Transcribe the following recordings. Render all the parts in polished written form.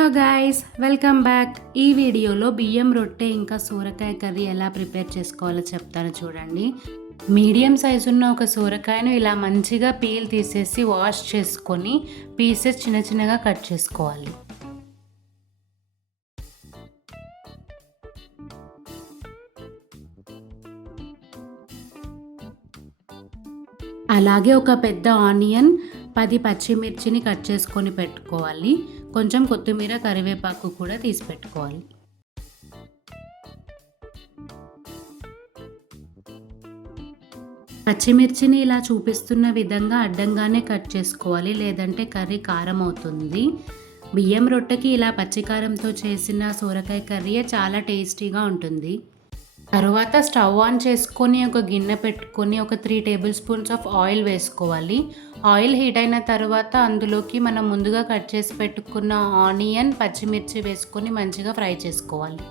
Hello guys, welcome back. ఈ వీడియోలో బియ్యం రొట్టె ఇంకా సోరకాయ కర్రీ ఎలా ప్రిపేర్ చేసుకోవాలో చెప్తాను చూడండి. మీడియం సైజు ఉన్న ఒక సోరకాయను ఇలా మంచిగా పీల్ తీసేసి వాష్ చేసుకొని పీసెస్ చిన్న చిన్నగా కట్ చేసుకోవాలి. అలాగే ఒక పెద్ద ఆనియన్, 10 పచ్చిమిర్చిని కట్ చేసుకొని పెట్టుకోవాలి. కొంచెం కొత్తిమీర, కరివేపాకు కూడా తీసి పెట్టుకోవాలి. పచ్చిమిర్చిని ఇలా చూపిస్తున్న విధంగా అడ్డంగానే కట్ చేసుకోవాలి, లేదంటే కర్రీ కారం అవుతుంది. బియ్యం రొట్టెకి ఇలా పచ్చికారంతో చేసిన సోరకాయ కర్రీ చాలా టేస్టీగా ఉంటుంది. తరువాత స్టవ్ ఆన్ చేసుకొని ఒక గిన్నె పెట్టుకొని ఒక 3 టేబుల్ స్పూన్స్ ఆఫ్ ఆయిల్ వేసుకోవాలి. ఆయిల్ హీట్ అయిన తర్వాత అందులోకి మనం ముందుగా కట్ చేసి పెట్టుకున్న ఆనియన్, పచ్చిమిర్చి వేసుకొని మంచిగా ఫ్రై చేసుకోవాలి.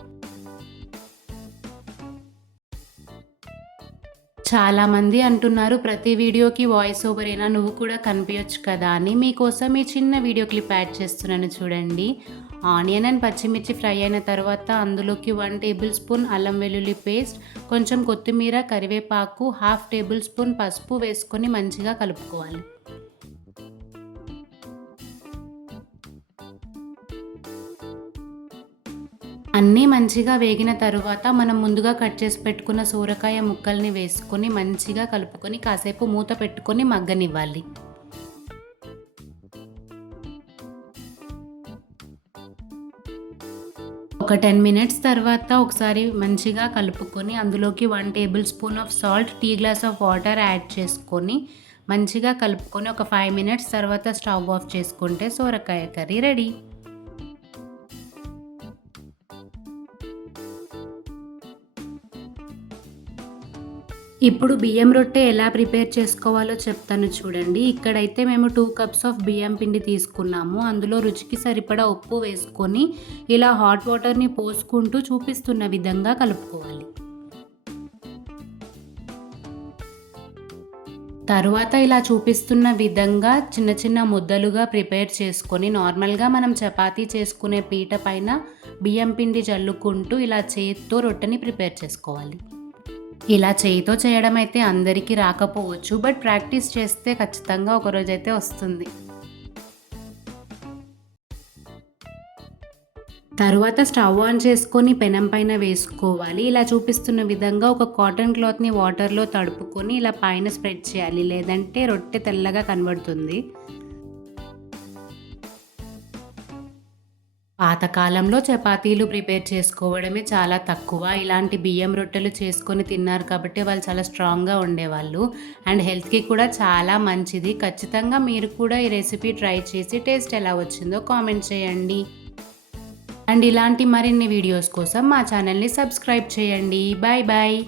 చాలామంది అంటున్నారు ప్రతి వీడియోకి వాయిస్ ఓవర్ అయినా నువ్వు కూడా కనిపించచ్చు కదా అని. మీకోసం ఈ చిన్న వీడియో క్లిప్ యాడ్ చేస్తున్నాను చూడండి. ఆనియన్ అండ్ పచ్చిమిర్చి ఫ్రై అయిన తర్వాత అందులోకి 1 టేబుల్ స్పూన్ అల్లం వెల్లుల్లి పేస్ట్, కొంచెం కొత్తిమీర, కరివేపాకు, 1/2 టేబుల్ స్పూన్ పసుపు వేసుకొని మంచిగా కలుపుకోవాలి. అన్నీ మంచిగా వేగిన తరువాత మనం ముందుగా కట్ చేసి పెట్టుకున్న సోరకాయ ముక్కల్ని వేసుకొని మంచిగా కలుపుకొని కాసేపు మూత పెట్టుకొని మగ్గనివ్వాలి. ఒక 10 మినిట్స్ తర్వాత ఒకసారి మంచిగా కలుపుకొని అందులోకి 1 tablespoon of salt, tea glass of water add చేసుకొని మంచిగా కలుపుకొని ఒక 5 మినిట్స్ తర్వాత స్టవ్ ఆఫ్ చేసుకుంటే సోరకాయ కర్రీ రెడీ. ఇప్పుడు బియ్యం రొట్టె ఎలా ప్రిపేర్ చేసుకోవాలో చెప్తాను చూడండి. ఇక్కడైతే మేము 2 కప్స్ ఆఫ్ బియ్యం పిండి తీసుకున్నాము. అందులో రుచికి సరిపడా ఉప్పు వేసుకొని ఇలా హాట్ వాటర్ని పోసుకుంటూ చూపిస్తున్న విధంగా కలుపుకోవాలి. తరువాత ఇలా చూపిస్తున్న విధంగా చిన్న చిన్న ముద్దలుగా ప్రిపేర్ చేసుకొని నార్మల్గా మనం చపాతీ చేసుకునే పీట పైన బియ్యం పిండి జల్లుకుంటూ ఇలా చేత్తో రొట్టెని ప్రిపేర్ చేసుకోవాలి. ఇలా చేయితో చేయడం అయితే అందరికీ రాకపోవచ్చు, బట్ ప్రాక్టీస్ చేస్తే ఖచ్చితంగా ఒకరోజైతే వస్తుంది. తరువాత స్టవ్ ఆన్ చేసుకొని పెనం పైన వేసుకోవాలి. ఇలా చూపిస్తున్న విధంగా ఒక కాటన్ క్లాత్ని వాటర్లో తడుపుకొని ఇలా పైన స్ప్రెడ్ చేయాలి, లేదంటే రొట్టె తెల్లగా కనబడుతుంది. పాతకాలంలో చపాతీలు ప్రిపేర్ చేసుకోవడమే చాలా తక్కువ. ఇలాంటి బియ్యం రొట్టెలు చేసుకొని తిన్నారు కాబట్టి వాళ్ళు చాలా స్ట్రాంగ్గా ఉండేవాళ్ళు అండ్ హెల్త్కి కూడా చాలా మంచిది. ఖచ్చితంగా మీరు కూడా ఈ రెసిపీ ట్రై చేసి టేస్ట్ ఎలా వచ్చిందో కామెంట్ చేయండి. అండ్ ఇలాంటి మరిన్ని వీడియోస్ కోసం మా ఛానల్ని సబ్స్క్రైబ్ చేయండి. Bye bye.